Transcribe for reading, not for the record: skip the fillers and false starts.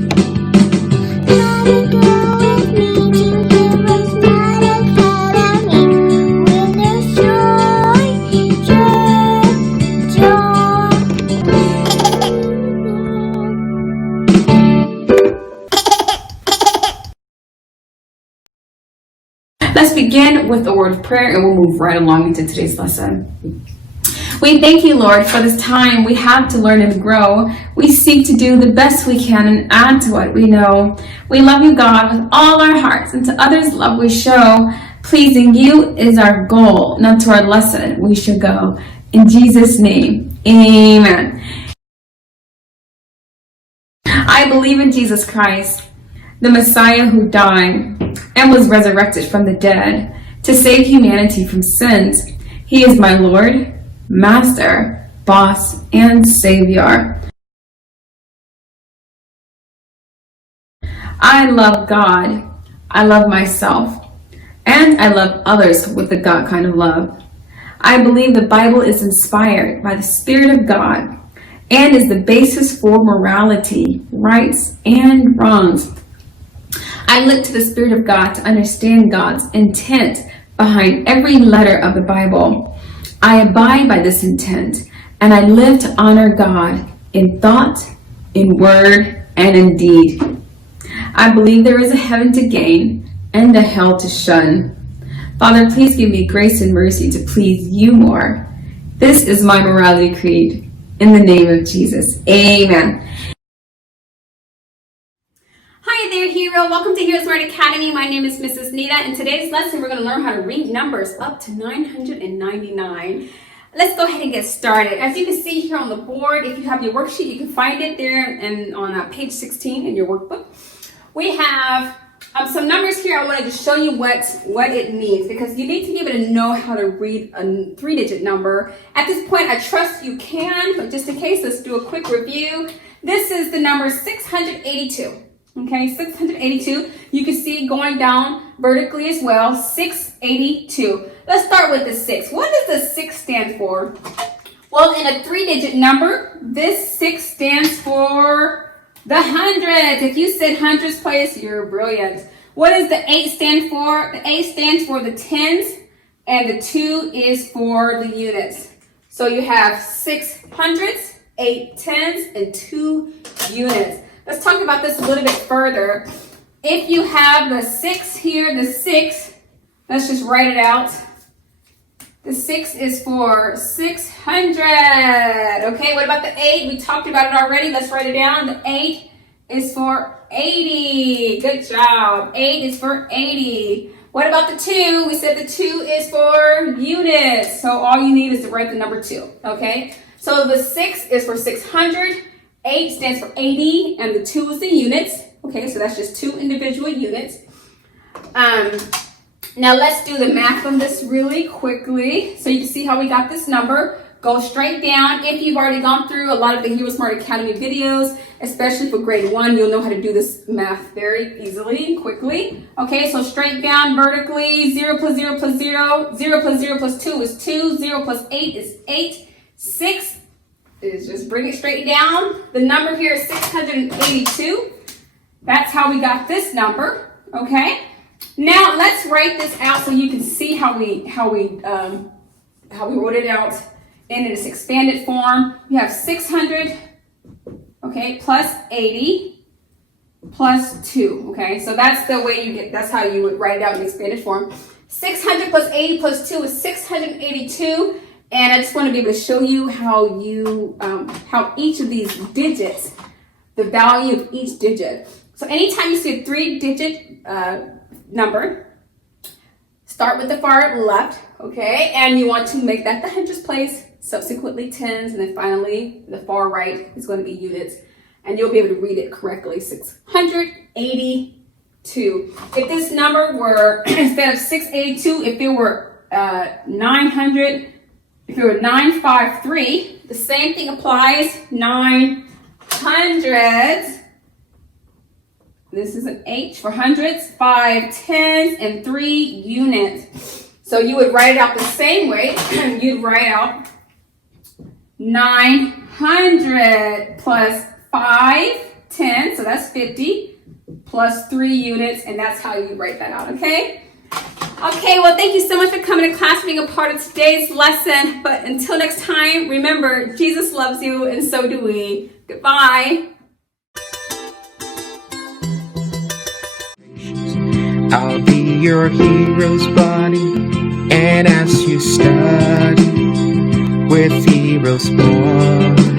Let's begin with a word of prayer and we'll move right along into today's lesson. We thank you, Lord, for this time we have to learn and grow. We seek to do the best we can and add to what we know. We love you, God, with all our hearts, and to others love we show. Pleasing you is our goal, not to our lesson we should go. In Jesus' name, amen. I believe in Jesus Christ, the Messiah who died and was resurrected from the dead to save humanity from sins. He is my Lord, Master, Boss, and Savior. I love God, I love myself, and I love others with the God kind of love. I believe the Bible is inspired by the Spirit of God and is the basis for morality, rights, and wrongs. I look to the Spirit of God to understand God's intent behind every letter of the Bible. I abide by this intent, and I live to honor God in thought, in word, and in deed. I believe there is a heaven to gain and a hell to shun. Father, please give me grace and mercy to please you more. This is my morality creed. In the name of Jesus, amen. Hi there, hero. Welcome to HeroesMart Academy. My name is Mrs. Nita. In today's lesson, we're going to learn how to read numbers up to 999. Let's go ahead and get started. As you can see here on the board, if you have your worksheet, you can find it there and on page 16 in your workbook. We have some numbers here. I wanted to show you what it means because you need to be able to know how to read a 3-digit number. At this point, I trust you can, but just in case, let's do a quick review. This is the number 682. Okay, 682. You can see going down vertically as well, 682. Let's start with the 6. What does the 6 stand for? Well, in a 3-digit number, this 6 stands for the hundreds. If you said hundreds place, you're brilliant. What does the 8 stand for? The 8 stands for the tens, and the 2 is for the units. So you have 6 hundreds, 8 tens, and 2 units. Let's talk about this a little bit further. If you have the 6 here, the 6, let's just write it out. The 6 is for 600. Okay, what about the 8? We talked about it already. Let's write it down. The 8 is for 80. Good job. 8 is for 80. What about the 2? We said the 2 is for units. So all you need is to write the number 2. Okay, so the 6 is for 600. 8 stands for 80, and the 2 is the units. Okay, so that's just 2 individual units. Now let's do the math on this really quickly so you can see how we got this number. Go straight down. If you've already gone through a lot of the HeroesMart Academy videos, especially for grade 1, you'll know how to do this math very easily and quickly. Okay, so straight down vertically, 0 plus 0 plus 0, 0 plus 0 plus 2 is 2, 0 plus 8 is 8, 6 is just bring it straight down. The number here is 682. That's how we got this number. Okay. Now let's write this out so you can see how we wrote it out in its expanded form. You have 600, okay, plus 80 plus 2. Okay, so that's the way that's how you would write it out in expanded form. 600 plus 80 plus 2 is 682. And I just want to be able to show you how each of these digits, the value of each digit. So anytime you see a 3-digit number, start with the far left, okay? And you want to make that the hundreds place, subsequently tens, and then finally the far right is going to be units. And you'll be able to read it correctly, 682. If this number were, instead of 682, if it were 900, if it were 953, the same thing applies. 900s. This is an H for hundreds, 5 tens, and 3 units. So you would write it out the same way. You'd write out 900 plus 5 tens, so So that's 50 plus 3 units, and that's how you write that out, okay? Okay, well, thank you so much for coming to class, being a part of today's lesson. But until next time, remember, Jesus loves you, and so do we. Goodbye. I'll be your hero's buddy, and as you study with HeroesMart